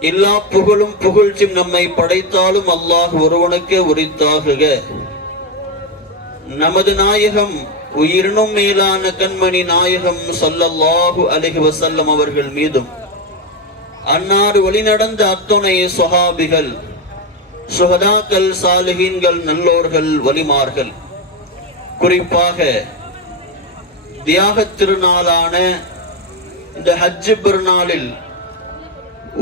எல்லா புகழும் புகழ்ச்சியும் நம்மை படைத்தாலும் அல்லாஹ் ஒருவனுக்கே உரித்தாகுக. நமது நாயகம் உயிரினும் மேலான கண்மணி நாயகம் சல்லல்லாஹு அலைஹி வசல்லம் அவர்கள் மீதும் அன்னார் வழிநடந்த அத்துணை சுஹாபிகள் சுகதாக்கள் சாலிஹீன்கள் நல்லோர்கள் வலிமார்கள். குறிப்பாக தியாகத் திருநாளான இந்த ஹஜ்ஜு பெருநாளில்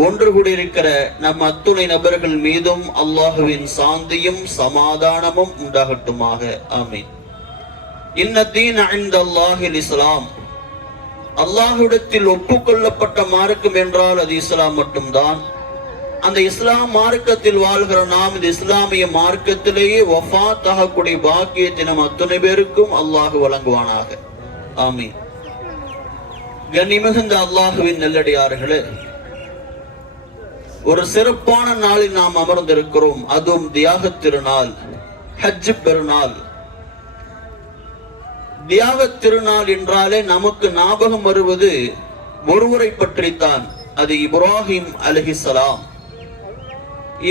ஒன்று கூடியிருக்கிற நம் அத்துணை நபர்கள் மீதும் அல்லாஹுவின் சாந்தியும் சமாதானமும் உண்டாகட்டுமாக. ஆமீன். இன்னத்தீன் ஐந்த அல்லாஹில் இஸ்லாம். அல்லாஹுடத்தில் ஒப்புக்கொள்ளப்பட்ட மார்க்கம் என்றால் அது இஸ்லாம் மட்டும்தான். அந்த இஸ்லாம் மார்க்கத்தில் வாழ்கிற நாம் இந்த இஸ்லாமிய மார்க்கத்திலேயே வஃபாத் ஆகக்கூடிய பாக்கியத்தை நம் அத்துணை பேருக்கும் அல்லாஹு வழங்குவானாக. ஆமீன். கண்ணிமிகுந்த அல்லாஹுவின் நெல்லடியார்களே ஒரு சிறப்பான நாளில் நாம் அமர்ந்திருக்கிறோம். அதுவும் தியாக திருநாள் ஹஜ் பெருநாள். தியாக திருநாள் என்றாலே நமக்கு ஞாபகம் வருவது ஒருவரை பற்றித்தான். அது இப்ராஹிம் அலஹிசலாம்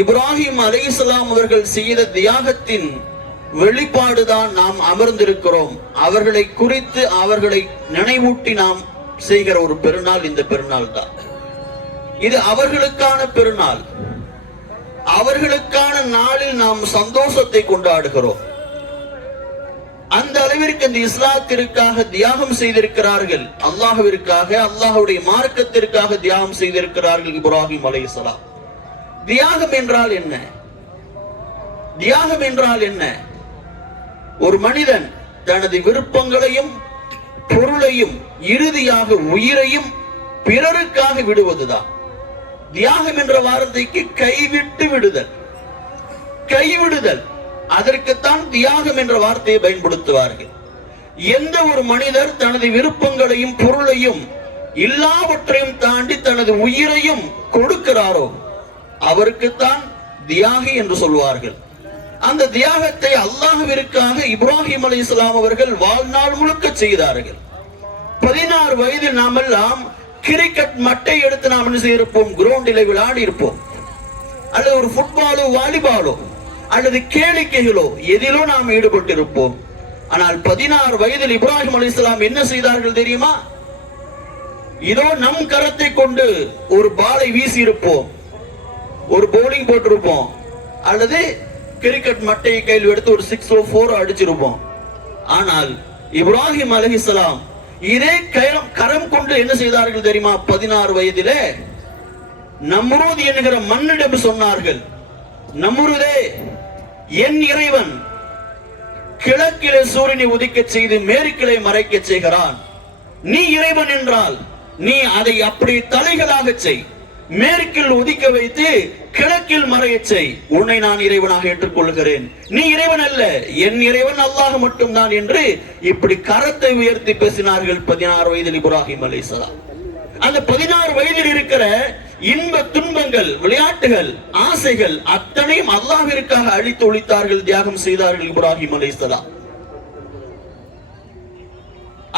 இப்ராஹிம் அலிஹிசலாம் அவர்கள் செய்த தியாகத்தின் வெளிப்பாடுதான் நாம் அமர்ந்திருக்கிறோம். அவர்களை குறித்து அவர்களை நினைவூட்டி நாம் செய்கிற ஒரு பெருநாள் இந்த பெருநாள் தான் இது அவர்களுக்கான பெருநாள். அவர்களுக்கான நாளில் நாம் சந்தோஷத்தை கொண்டாடுகிறோம். அந்த அளவிற்கு இந்த இஸ்லாத்திற்காக தியாகம் செய்திருக்கிறார்கள். அல்லாஹுவிற்காக அல்லாஹுடைய மார்க்கத்திற்காக தியாகம் செய்திருக்கிறார்கள் இப்ராஹிம் இஸ்லாம் தியாகம் என்றால் என்ன? தியாகம் என்றால் என்ன? ஒரு மனிதன் தனது விருப்பங்களையும் பொருளையும் இறுதியாக உயிரையும் பிறருக்காக விடுவதுதான். தியாகம் என்ற வார்த்தைக்கு கைவிட்டு விடுதல். கைவிடுதல். அதற்குத்தான் தியாகம் என்ற வார்த்தையை பயன்படுத்துவார்கள். எந்த ஒரு மனிதர் தனது விருப்பங்களையும் பொருளையும் எல்லாவற்றையும் தாண்டி தனது உயிரையும் கொடுக்கிறாரோ அவருக்குத்தான் தியாகி என்று சொல்வார்கள். அந்த தியாகத்தை அல்லாஹ்விற்காக இப்ராஹிம் அலி இஸ்லாம் அவர்கள் வாழ்நாள் முழுக்க செய்தார்கள். பதினாறு வயதில் நாமெல்லாம் கிரிக்கெட் மட்டை எடுத்து நாம் என்ன செய்திருப்போம் கிரவுண்டில் விளையாடி இருப்போம். அல்லது ஒரு ஃபுட்பாலோ வாலிபாலோ அல்லது கேளிக்கைகளோ எதிலோ நாம் ஈடுபட்டிருப்போம். ஆனால் பதினாறு வயதில் இப்ராஹிம் அலி இஸ்லாம் என்ன செய்தார்கள் தெரியுமா? இதோ நம் கரத்தை கொண்டு ஒரு பாலை வீசி இருப்போம் ஒரு பவுலிங் போட்டிருப்போம். அல்லது கிரிக்கெட் மட்டையை கையில் எடுத்து ஒரு சிக்ஸ் ஓ ஃபோர் அடிச்சிருப்போம். ஆனால் இப்ராஹிம் அலிஹிஸ்லாம் இதே கரம் கரம் கொண்டு என்ன செய்தார்கள் தெரியுமா? பதினாறு வயதிலே நம்ரூத் என்கிற மண்ணிடம் சொன்னார்கள். நம்ருதே என் இறைவன் கிழக்கிலே சூரியனை உதிக்க செய்து மேற்கிலே மறைக்க செய்கிறான். நீ இறைவன் என்றால் நீ அதை அப்படி தலைகளாக செய். மேற்கில் உதிக்க வைத்து கிழக்கில் மறைய செய். உன்னை நான் இறைவனாக ஏற்றுக்கொள்கிறேன் நீ இறைவன் அல்ல. என் இறைவன் அல்லாஹ் மட்டும்தான் என்று இப்படி கரத்தை உயர்த்தி பேசினார்கள் பதினாறு வயதில் இப்ராஹிம் அலிசலாம் அந்த பதினாறு வயதில் இருக்கிற இன்ப துன்பங்கள் விளையாட்டுகள் ஆசைகள் அத்தனையும் அல்லாஹிற்காக அழித்து ஒழித்தார்கள் தியாகம் செய்தார்கள் இப்ராஹிம் அலிசலாம்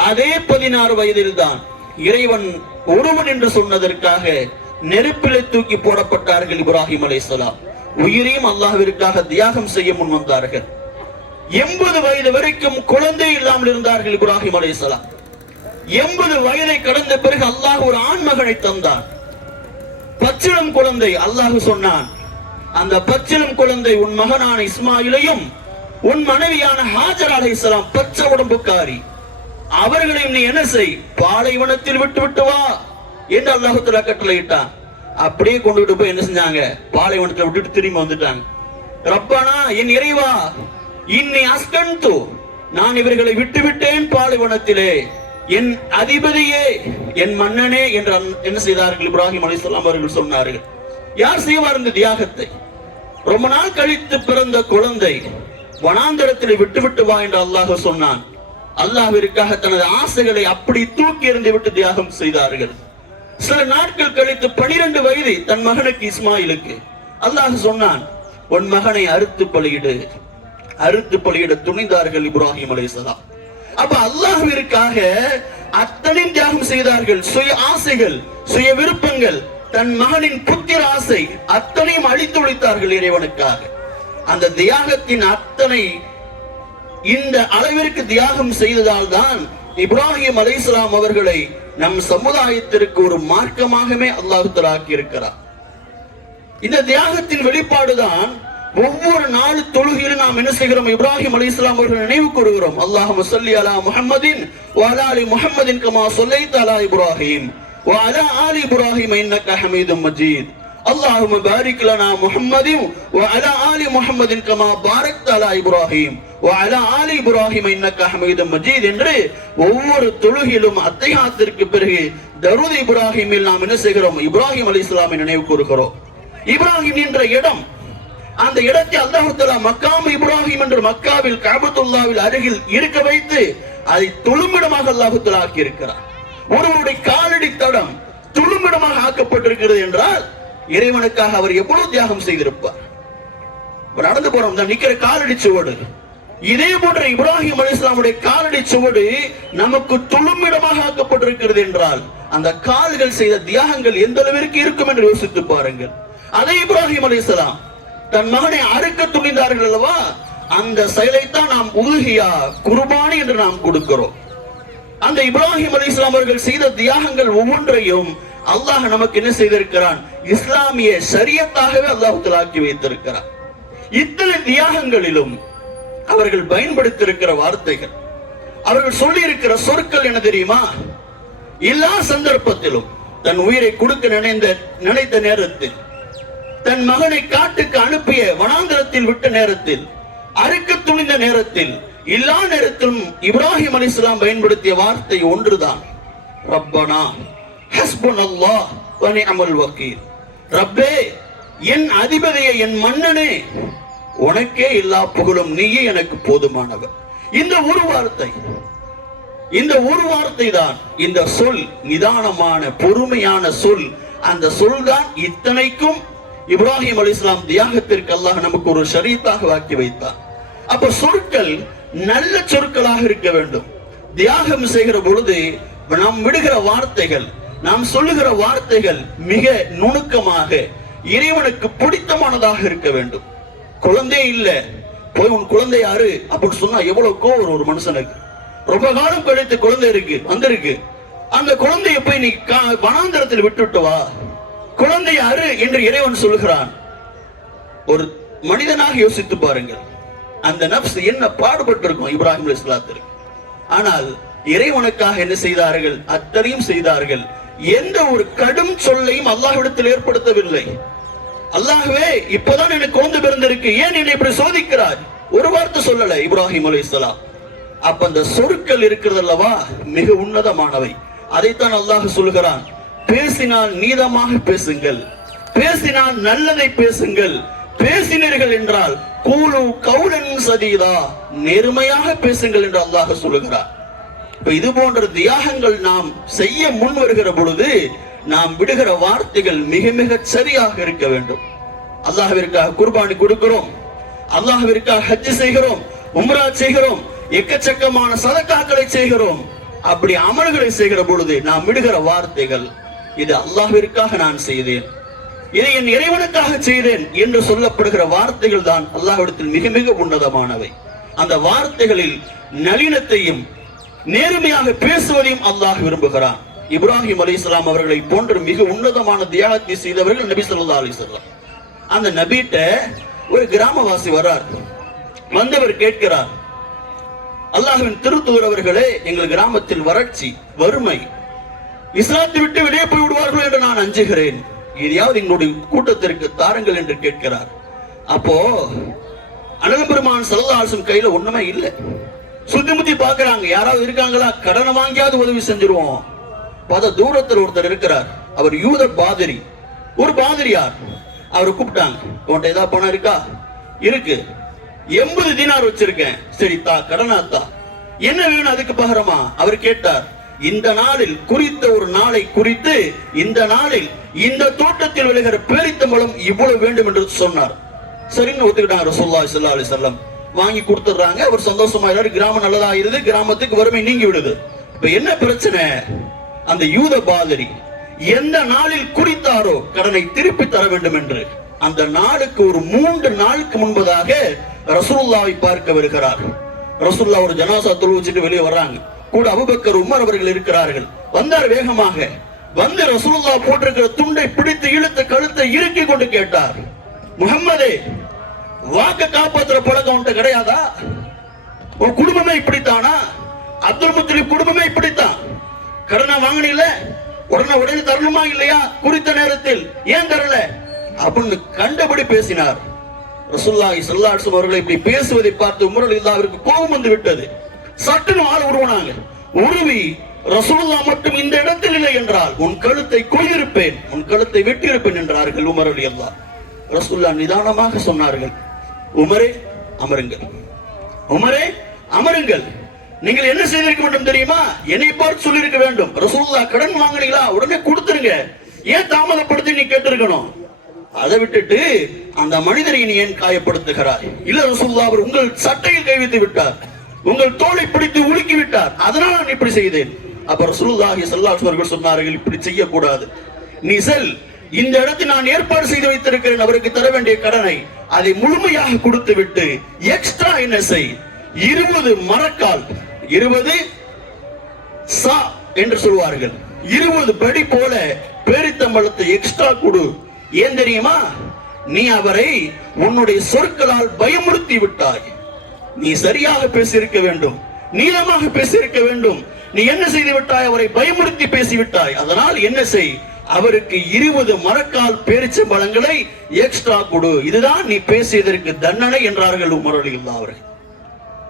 அதே பதினாறு வயதில் தான் இறைவன் ஒருவன் என்று சொன்னதற்காக நெருப்பிலே தூக்கி போடப்பட்டார்கள் இப்ராஹிம் அலைசலாம் உயிரையும் அல்லாஹிற்காக தியாகம் செய்ய முன் வந்தார்கள். எண்பது வயது வரைக்கும் குழந்தை இல்லாமல் இருந்தார்கள் இப்ராஹிம் அலைசலாம் எண்பது வயதை கடந்த பிறகு அல்லாஹ் ஒரு ஆண்மகனை தந்தான். பச்சிளம் குழந்தை அல்லாஹ் சொன்னான் அந்த பச்சிளம் குழந்தை உன் மகனான இஸ்மாயிலையும் உன் மனைவியான ஹாஜர் அலைஹிஸ்ஸலாம் பச்சை உடம்புக்காரி. அவர்களையும் நீ என்ன செய்? பாலைவனத்தில் விட்டு விட்டு வா. என்று கட்டளை இட்டான் அப்படியே கொண்டுகிட்டு போய் என்ன செஞ்சாங்க? பாலைவனத்தை விட்டுட்டு திரும்பி வந்துட்டாங்க. ரப்பானா என் இறைவா இன்னை அஸ்கன்து நான் இவர்களை விட்டு விட்டேன் பாலைவனத்திலே. என் அதிபதியே என் மன்னனே என்று என்ன செய்தார்கள்? இப்ராஹிம் சொல்லாம் அவர்கள் சொன்னார்கள். யார் செய்வார் இந்த தியாகத்தை? ரொம்ப நாள் கழித்து பிறந்த குழந்தை வனாந்தரத்தில் விட்டுவிட்டு வா என்று அல்லாஹ் சொன்னான். அல்லாஹிற்காக தனது ஆசைகளை அப்படி தூக்கி எறிந்து விட்டு தியாகம் செய்தார்கள். சில நாட்கள் கழித்து பனிரெண்டு வயது தன் மகனுக்கு இஸ்மாயிலுக்கு. அல்லாஹ் சொன்னான் உன் மகனை அறுத்து பலியிடு. அறுத்து பலியிட துணிந்தார்கள் இப்ராஹிம் அலைசலாம் அப்ப அல்லாஹிற்காக அத்தனை தியாகம் செய்தார்கள். சுய ஆசைகள் சுய விருப்பங்கள் தன் மகனின் புத்திர ஆசை அத்தனையும் அழித்து ஒழித்தார்கள் இறைவனுக்காக. அந்த தியாகத்தின் அத்தனை இந்த அளவிற்கு தியாகம் செய்ததால் தான் இப்ராஹிம் அலைஹிஸ்ஸலாம் அவர்களை நம் சமுதாயத்திற்கு ஒரு மார்க்கமாகவே அல்லாஹுத்தர் ஆக்கி இருக்கிறார் இந்த தியாகத்தின் வெளிப்பாடுதான் ஒவ்வொரு நாள் தொழுகையில் நாம் என்ன செய்கிறோம்? இப்ராஹிம் அலி இஸ்லாம் அவர்கள் நினைவு கூறுகிறோம். அல்லாஹ் சொல்லி அலா முஹம்மதின் வஅலா அலி முஹம்மதின் கமா சொல்லை தலா இப்ராஹிம். வாலா ஆலி இப்ராஹிம் இன்னக்க ஹமீதும் மஜீத். اللهم بارك لنا محمد وعلى آل محمد كما باركت على إبراهيم وعلى آل إبراهيم إنك حميد مجيد என்று ஒவ்வொரு தொழுகிலும் அத்தையாத்திற்கு பிறகு தருத் இப்ராஹிமில் நாம் என்ன செய்கிறோம் இப்ராஹிம் அலி இஸ்லாமை நினைவு கூறுகிறோம் இப்ராஹிம் என்ற இடம் அந்த இடத்தை அல்லாஹு தஆலா மக்காம் இப்ராஹிம் என்ற மக்காவில் காபத்துல்லாவில் அருகில் இருக்க வைத்து அதை துளும்பிடமாக அல்லாஹு தஆலா ஆக்கி இருக்கிறார் ஒருவருடைய காலடி தடம் துளும்பிடமாக ஆக்கப்பட்டிருக்கிறது என்றால் இறைவனுக்காக அவர் எவ்வளவு தியாகம் செய்திருப்பார்? நடந்து போறோம் தான் நிக்கிற காலடி சுவடு. இதே போன்ற இப்ராஹிம் அலிஸ்லாமுடைய காலடி சுவடு நமக்கு துளுமிடமாக ஆக்கப்பட்டிருக்கிறது என்றால் அந்த கால்கள் செய்த தியாகங்கள் எந்த அளவிற்கு இருக்கும் என்று யோசித்து பாருங்கள். அதே இப்ராஹிம் அலிஸ்லாம் தன் மகனை அறுக்க துணிந்தார்கள் அல்லவா? அந்த செயலைத்தான் நாம் உருகியா குர்பானி என்று நாம் கொடுக்கிறோம். அந்த இப்ராஹிம் அலி இஸ்லாம் அவர்கள் செய்த தியாகங்கள் ஒவ்வொன்றையும் அல்லாஹ் நமக்கு என்ன செய்திருக்கிறான்? இஸ்லாமிய சரியத்தாகவே அல்லாஹ் ஆக்கி வைத்திருக்கிறான். இத்தனை தியாகங்களிலும் அவர்கள் பயன்படுத்தியிருக்கிற வார்த்தைகள் அவர்கள் சொல்லி இருக்கிற சொற்கள் என்ன தெரியுமா? எல்லா சந்தர்ப்பத்திலும் தன் உயிரை கொடுக்க நினைந்த நினைத்த நேரத்தில் தன் மகனை காட்டுக்கு அனுப்பிய வனாந்தரத்தில் விட்ட நேரத்தில் அறுக்க துணிந்த நேரத்தில் எல்லா நேரத்திலும் இப்ராஹிம் அலிஸ்லாம் பயன்படுத்திய வார்த்தை ஒன்றுதான். ரப்பனா. ஹஸ்புன் அல்லாஹ் அமல் வக்கீல். ரப்பே என் அதிபதியை என் மன்னனே உனக்கே எல்லா புகழும் நீயே எனக்கு போதுமானவர். இந்த ஒரு வார்த்தை இந்த ஒரு வார்த்தை தான் இந்த சொல் நிதானமான பொறுமையான சொல். அந்த சொல் தான் இத்தனைக்கும் இப்ராஹிம் அலிஸ்லாம் தியாகத்திற்கு அல்லாஹ் நமக்கு ஒரு ஷரீத்தாக வாக்கி வைத்தார் அப்ப சொற்கள் நல்ல சொற்களாக இருக்க வேண்டும். தியாகம் செய்கிற பொழுது நாம் விடுகிற வார்த்தைகள் நாம் சொல்லுகிற வார்த்தைகள் மிக நுணுக்கமாக இறைவனுக்கு பிடித்தமானதாக இருக்க வேண்டும். குழந்தை இல்ல போய் உன் குழந்தை யாரு? அப்படின்னு சொன்னா எவ்வளவு கோவம் ஒரு மனுஷனுக்கு. ரொம்ப காலம் கழித்து குழந்தை இருக்கு வந்திருக்கு. அந்த குழந்தையை போய் நீ கா- விட்டுட்டு வா. குழந்தை யாரு என்று இறைவன் சொல்லுகிறான். ஒரு மனிதனாக யோசித்து பாருங்கள். அந்த நப்ஸ் என்ன பாடுபட்டிருக்கும்? இப்ராஹிம் இஸ்லாத்திற்கு ஆனால் இறைவனுக்காக என்ன செய்தார்கள்? அத்தனையும் செய்தார்கள். எந்த ஒரு கடும் சொல்லையும் அல்லாஹ்விடத்தில் ஏற்படுத்தவில்லை. அல்லாஹ்வே இப்பதான் எனக்கு குழந்தை பிறந்திருக்கு. ஏன் என்னை இப்படி சோதிக்கிறாய்? ஒரு வார்த்தை சொல்லல இப்ராஹிம் அலைஹிஸ்ஸலாம் அப்ப அந்த சொற்கள் இருக்கிறது அல்லவா? மிக உன்னதமானவை. அதைத்தான் அல்லாஹ் சொல்கிறான். பேசினால் நீதமாக பேசுங்கள். பேசினால் நல்லதை பேசுங்கள். பேசினீர்கள் என்றால் கூலு கவுலன் சதீதா நேர்மையாக பேசுங்கள் என்று அல்லாஹ் சொல்லுகிறார் இது போன்ற தியாகங்கள் நாம் செய்ய முன் வருகிற பொழுது நாம் விடுகிற வார்த்தைகள் மிக மிக சரியாக இருக்க வேண்டும். அல்லாஹிற்காக குர்பானி கொடுக்கிறோம். அல்லாஹிற்காக ஹஜ் செய்கிறோம். உம்ரா செய்கிறோம். எக்கச்சக்கமான சதக்காக்களை செய்கிறோம். அப்படி அமல்களை செய்கிற பொழுது நாம் விடுகிற வார்த்தைகள் இது அல்லாஹிற்காக நான் செய்தேன். இதை என் இறைவனுக்காக செய்தேன் என்று சொல்லப்படுகிற வார்த்தைகள் தான் அல்லாஹிடத்தில் மிக மிக உன்னதமானவை. அந்த வார்த்தைகளில் நளினத்தையும் நேர்மையாக பேசுவதையும் அல்லாஹ் விரும்புகிறான். இப்ராஹிம் அலைஹிஸ்ஸலாம் அவர்களை போன்று மிக உன்னதமான தியாகத்தை செய்தவர்கள் நபி சொல்லா அலைஹி அந்த நபிட்ட ஒரு கிராமவாசி வர்றார். வந்தவர் கேட்கிறார் அல்லாஹுவின் திருத்தூதர் அவர்களே எங்கள் கிராமத்தில் வறட்சி வறுமை இஸ்லாத்தை விட்டு வெளியே போய் விடுவார்கள் என்று நான் அஞ்சுகிறேன். எதையாவது எங்களுடைய கூட்டத்திற்கு தாருங்கள் என்று கேட்கிறார். அப்போ அனல் பெருமான் சல்லல்லாஹு கையில ஒண்ணுமே இல்லை. சுத்தி முத்தி பாக்குறாங்க யாராவது இருக்காங்களா? கடனை வாங்கியாவது உதவி செஞ்சிருவோம். பத தூரத்தில் ஒருத்தர் இருக்கிறார். அவர் யூத பாதிரி. ஒரு பாதிரியார். அவரை கூப்பிட்டாங்க. உன்கிட்ட ஏதாவது பணம் இருக்கா? இருக்கு. எண்பது தினார் வச்சிருக்கேன். சரி தா கடனா தா. என்ன வேணும் அதுக்கு பகரமா? அவர் கேட்டார் இந்த நாளில் குறித்த ஒரு நாளை குறித்து இந்த நாளில் இந்த தோட்டத்தில் விளைகிற பேரித்தம்பழம் இவ்வளவு வேண்டும் என்று சொன்னார். சரின்னு ஒத்துக்கிட்டாங்க ரசூல்லா ஸல்லல்லாஹு அலி வாங்கி கொடுத்துடுறாங்க. அவர் சந்தோஷமா எல்லாரும் கிராமம் நல்லதா கிராமத்துக்கு வறுமை நீங்கி விடுது. இப்ப என்ன பிரச்சனை? அந்த யூத பாதரி எந்த நாளில் குறித்தாரோ கடனை திருப்பி தர வேண்டும் என்று. அந்த நாளுக்கு ஒரு மூன்று நாளுக்கு முன்பதாக ரசூல்லாவை பார்க்க வருகிறார். ரசூல்லா ஒரு ஜனாசா தொழுவிச்சுட்டு வெளியே வர்றாங்க. கூட அபுபக்கர் உமர் அவர்கள் இருக்கிறார்கள். வந்தார் வேகமாக. வந்து ரசூல்லா போட்டிருக்கிற துண்டை பிடித்து இழுத்து கழுத்தை இறுக்கி கொண்டு கேட்டார். முகம்மதே வாக்க காப்பாத்துற பழக்கம் உன்ட்ட கிடையாதா? உன் குடும்பமே இப்படித்தானா? அப்துல் முத்தலிப் குடும்பமே இப்படித்தான். கடனை வாங்கினீல உடனே உடனே தரணுமா இல்லையா? குறித்த நேரத்தில். ஏன் தரல? அப்படின்னு கண்டபடி பேசினார். ரசுல்லாஹி ஸல்லல்லாஹு அவர்களை இப்படி பேசுவதை பார்த்து உமரல் அவருக்கு கோபம் வந்து விட்டது. சட்டுன்னு ஆள் உருவனாங்க. உருவி ரசூல்லா மட்டும் இந்த இடத்தில் இல்லை என்றால் உன் கழுத்தை கொய்திருப்பேன் உன் கழுத்தை வெட்டியிருப்பேன் என்றார்கள் உமரல் அல்லா ரசூல்லா நிதானமாக சொன்னார்கள். உமரே அமருங்கள். உமரே அமருங்கள். நீங்கள் என்ன செய்திருக்க வேண்டும் தெரியுமா? என்னை பார்த்து சொல்லியிருக்க வேண்டும். ரசூலுல்லா கடன் வாங்குனீங்களா? உடனே கொடுத்துருங்க. ஏன் தாமதப்படுத்தி நீ கேட்டிருக்கணும்? அதை விட்டுட்டு அந்த மனிதரை நீ ஏன் காயப்படுத்துகிறார் இல்ல ரசூலுல்லா அவர் உங்கள் சட்டையில் கைவித்து விட்டார். உங்கள் தோலை பிடித்து உலுக்கி விட்டார். அதனால் நான் இப்படி செய்தேன். அப்ப ரசூலுல்லாஹி சல்லாஹ் அவர்கள் சொன்னார்கள் இப்படி செய்யக்கூடாது. நீ செல். இந்த இடத்தில் நான் ஏற்பாடு செய்து வைத்திருக்கிறேன் அவருக்கு தர வேண்டிய கடனை. அதை முழுமையாக கொடுத்து விட்டு எக்ஸ்ட்ரா என்ன செய் இருபது மரக்கால் இருபது சா என்று சொல்வார்கள். இருபது படி போல பேரித்தம்பழத்தை எக்ஸ்ட்ரா கொடு. ஏன் தெரியுமா? நீ அவரை உன்னுடைய சொற்களால் பயமுறுத்தி விட்டாய். நீ சரியாக பேசியிருக்க வேண்டும். நீளமாக பேசியிருக்க வேண்டும். நீ என்ன செய்து விட்டாய்? அவரை பயமுறுத்தி பேசிவிட்டாய். அதனால் என்ன செய் அவருக்கு இருபது மரக்கால் பேரிச்ச பழங்களை எக்ஸ்ட்ரா கொடு. இதுதான் நீ பேசியதற்கு தண்டனை என்றார்கள் உமரலில்லா அவர்கள்.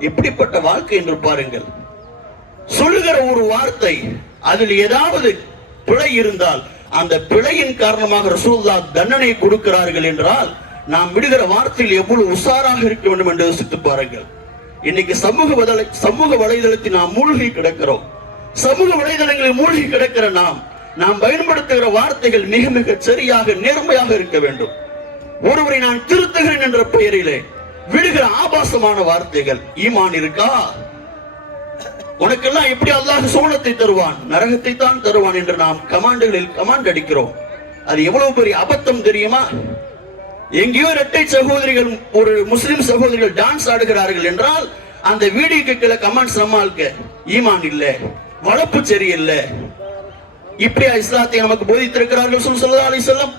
எப்படிப்பட்ட வாழ்க்கை என்று பாருங்கள். சொல்லுகிற ஒரு வார்த்தை அதில் ஏதாவது பிழை இருந்தால் அந்த பிழையின் காரணமாக ரசூல்லா தண்டனை கொடுக்கிறார்கள் என்றால் நாம் விடுகிற வார்த்தையில் எவ்வளவு உஷாராக இருக்க வேண்டும் என்று யோசித்து பாருங்கள். இன்னைக்கு சமூக வதள சமூக வலைதளத்தில் நாம் மூழ்கி கிடக்கிறோம். சமூக வலைதளங்களில் மூழ்கி கிடக்கிற நாம் நாம் பயன்படுத்துகிற வார்த்தைகள் மிக மிக சரியாக நேர்மையாக இருக்க வேண்டும். ஒருவரை நான் திருத்துகிறேன் என்ற பெயரிலே விடுகிற ஆபாசமான வார்த்தைகள் ஈமான் இருக்கா? உனக்கெல்லாம் எப்படி அல்லாஹ் சோனத்தை தருவான்? நரகத்தை தான் தருவான் என்று நாம் கமாண்டுகளில் கமாண்ட் அடிக்கிறோம். அது எவ்வளவு பெரிய அபத்தம் தெரியுமா? எங்கேயோ இரட்டை சகோதரிகள் ஒரு முஸ்லிம் சகோதரிகள் டான்ஸ் ஆடுகிறார்கள் என்றால் அந்த வீடியோக்கு கீழே கமெண்ட்ஸ் நம்மாளுக்கு ஈமான் இல்லை வளர்ப்பு சரியில்லை. இப்படியா இஸ்லாத்தை நமக்கு போதித்திருக்கிறார்கள் சொல்லு சொல்லா அலி செல்லம்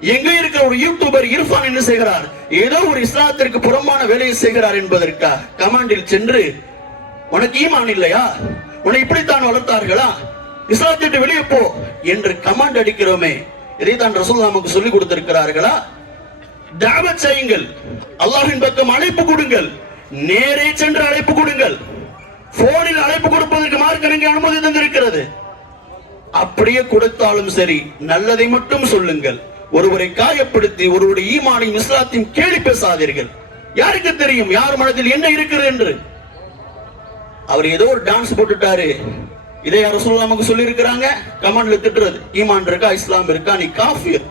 எங்க இருக்கிற ஒரு யூடியூபர் இர்ஃபான் என்ன செய்கிறார்? ஏதோ ஒரு இஸ்லாத்திற்கு புறம்பான வேலையை செய்கிறார் என்பதற்கா கமாண்டில் சென்று உனக்கு ஈமான் இல்லையா? உன்னை இப்படித்தான் வளர்த்தார்களா? இஸ்லாத்திட்டு வெளியே போ என்று கமாண்ட் அடிக்கிறோமே. இதைத்தான் ரசூல் நமக்கு சொல்லிக் கொடுத்திருக்கிறார்களா? தாவத் செய்யுங்கள். அல்லாஹின் பக்கம் அழைப்பு கொடுங்கள். நேரே சென்று அழைப்பு கொடுங்கள். போனில் அழைப்பு கொடுப்பதற்கு மார்க்க நீங்க அனுமதி தந்திருக்கிறது. அப்படியே கொடுத்தாலும் சரி நல்லதை மட்டும் சொல்லுங்கள். ஒருவரை காயப்படுத்தி ஒருவருடைய ஈமானையும் இஸ்லாத்தையும் கேலி பேசாதீர்கள். யாருக்கு தெரியும்? யார் மனதில் என்ன இருக்கிறது என்று? அவர் ஏதோ ஒரு டான்ஸ் போட்டுட்டாரு. இதை யாரும் சொல்ல நமக்கு சொல்லி இருக்கிறாங்க கமெண்ட்ல திட்டுறது. ஈமான் இருக்கா? இஸ்லாம் இருக்கா? நீ காஃபியர்.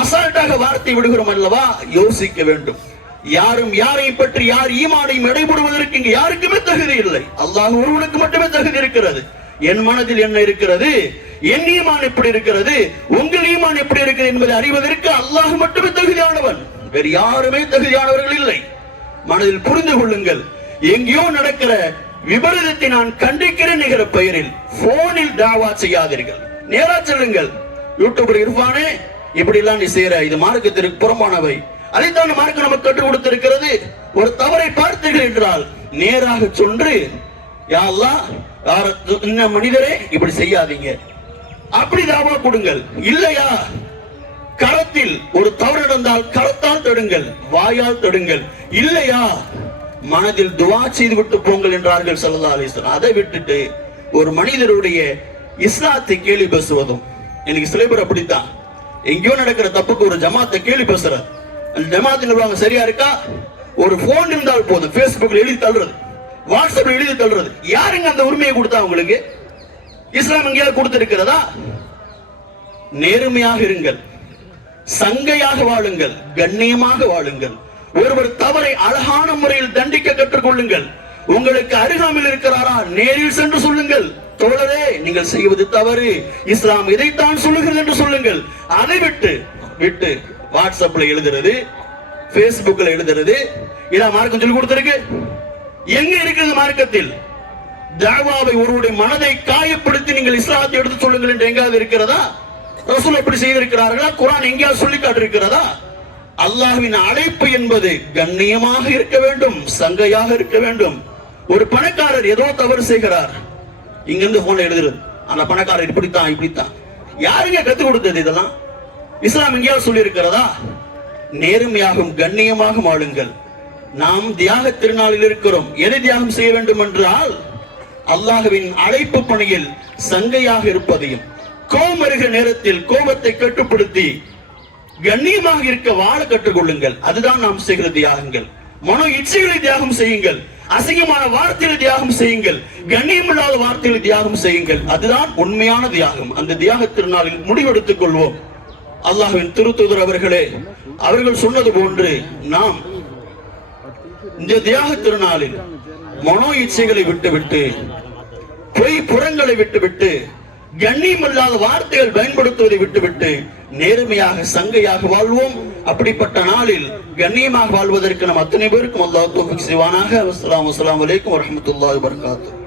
அசால்ட்டாக வார்த்தை விடுகிறோம் அல்லவா? யோசிக்க வேண்டும். யாரும் யாரையும் பற்றி யார் ஈமானையும் இடைபடுவதற்கு இங்கு யாருக்குமே தகுதி இல்லை. அல்லாஹ் ஒருவனுக்கு மட்டுமே தகுதி இருக்கிறது. என் மனதில் என்ன இருக்கிறது? என் ஈமான் எப்படி இருக்கிறது? உங்கள் ஈமான் எப்படி இருக்கிறது என்பதை அறிவதற்கு அல்லாஹ் மட்டுமே தகுதியானவன். வேறு யாருமே தகுதியானவர்கள் இல்லை. மனதில் புரிந்து கொள்ளுங்கள். எங்கேயோ நடக்கிற விபரீதத்தை நான் கண்டிக்கிறேன் என்கிற பெயரில் போனில் தாவா செய்யாதீர்கள். நேரா செல்லுங்கள். யூடியூபர் இருப்பானே. இப்படி எல்லாம் நீ செய்யற. இது மார்க்கத்திற்கு புறம்பானவை. அதைத்தான் மார்க்கம் நமக்கு கற்றுக் கொடுத்திருக்கிறது. ஒரு தவறை பார்த்தீர்கள் என்றால் நேராக சொன்று யா அல்லாஹ், மனிதரே? இப்படி செய்யாதீங்க. அப்படி தாவா கொடுங்கள். இல்லையா? களத்தில் ஒரு தவறு நடந்தால் களத்தால் தடுங்கள் வாயால் தடுங்கள். இல்லையா? மனதில் துவா செய்து விட்டு போங்கள் என்றார்கள் சல்லா அலிஸ்லாம் அதை விட்டுட்டு ஒரு மனிதருடைய இஸ்லாத்தை கேலி பேசுவதும் எனக்கு சில பேர் அப்படித்தான். எங்கேயோ நடக்கிற தப்புக்கு ஒரு ஜமாத்தை கேள்வி பேசுற அந்த ஜமாத்தில் சரியா இருக்கா? ஒரு போன் இருந்தால் போதும். பேஸ்புக்ல எழுதி தள்ளுறது. வாட்ஸ்அப்ல எழுதி தள்ளுறது. யாருங்க அந்த உரிமையை கொடுத்தா உங்களுக்கு? இஸ்லாம் எங்கேயாவது கொடுத்திருக்கிறதா? நேர்மையாக இருங்கள். சங்கையாக வாழுங்கள். கண்ணியமாக வாழுங்கள். ஒருவர் தவறை அழகான முறையில் தண்டிக்க கற்றுக்கொள்ளுங்கள். உங்களுக்கு அருகாமையில் இருக்கிறாரா? நேரில் சென்று சொல்லுங்கள். தோழரே நீங்கள் செய்வது தவறு. இஸ்லாம் இதைத்தான் சொல்லுகிறது என்று சொல்லுங்கள். அதை விட்டு விட்டு வாட்ஸ்அப்ல எழுதுறது பேஸ்புக்ல எழுதுறது. இதான் மார்க்கம் சொல்லி கொடுத்துருக்கு. எங்க இருக்கிறது மார்க்கத்தில்? தாவாவை ஒருவருடைய மனதை காயப்படுத்தி நீங்கள் இஸ்லாத்தை எடுத்து சொல்லுங்கள் என்று எங்காவது இருக்கிறதா? ரசூல் எப்படி செய்திருக்கிறார்களா? குரான் எங்கேயாவது சொல்லி காட்டிருக்கிறதா அல்லாஹ்வின் அழைப்பு என்பது கண்ணியமாக இருக்க வேண்டும் சங்கையாக இருக்க வேண்டும். ஒரு பணக்காரர் ஏதோ தவறு செய்கிறார். இங்கிருந்து போன எழுதுறது. அந்த பணக்காரர் இப்படித்தான் இப்படித்தான். யாருங்க கத்துக் கொடுத்தது இதெல்லாம்? இஸ்லாம் எங்கேயாவது சொல்லி இருக்கிறதா நேர்மையாகவும் கண்ணியமாக ஆளுங்கள். நாம் தியாக திருநாளில் இருக்கிறோம். எதை தியாகம் செய்ய வேண்டும் என்றால் அல்லாஹுவின் அழைப்பு பணியில் சங்கையாக இருப்பதையும் கோபம் வருகிற நேரத்தில் கோபத்தை கட்டுப்படுத்தி கண்ணியமாக இருக்க வாழ கற்றுக்கொள்ளுங்கள். அதுதான் நாம் செய்கிற தியாகங்கள். மனோ இச்சைகளை தியாகம் செய்யுங்கள். அசிங்கமான வார்த்தைகளை தியாகம் செய்யுங்கள். கண்ணியமில்லாத வார்த்தைகளை தியாகம் செய்யுங்கள். அதுதான் உண்மையான தியாகம். அந்த தியாக திருநாளில் முடிவெடுத்துக் கொள்வோம். அல்லாஹ்வின் திருத்துதர் அவர்களே அவர்கள் சொன்னது போன்று நாம் இந்த தியாக திருநாளில் மனோ இச்சைகளை விட்டுவிட்டு பொய் புறங்களை விட்டுவிட்டு கண்ணியமில்லாத வார்த்தைகள் பயன்படுத்துவதை விட்டுவிட்டு நேர்மையாக சங்கையாக வாழ்வோம். அப்படிப்பட்ட நாளில் கண்ணியமாக வாழ்வதற்கு நம் அத்தனை பேருக்கும் அல்லாஹ் தௌஃபீக் செய்வானாக. அஸ்லாம் வலைக்கம் வரஹ்மத்துல்லாஹி வபரகாத்துஹு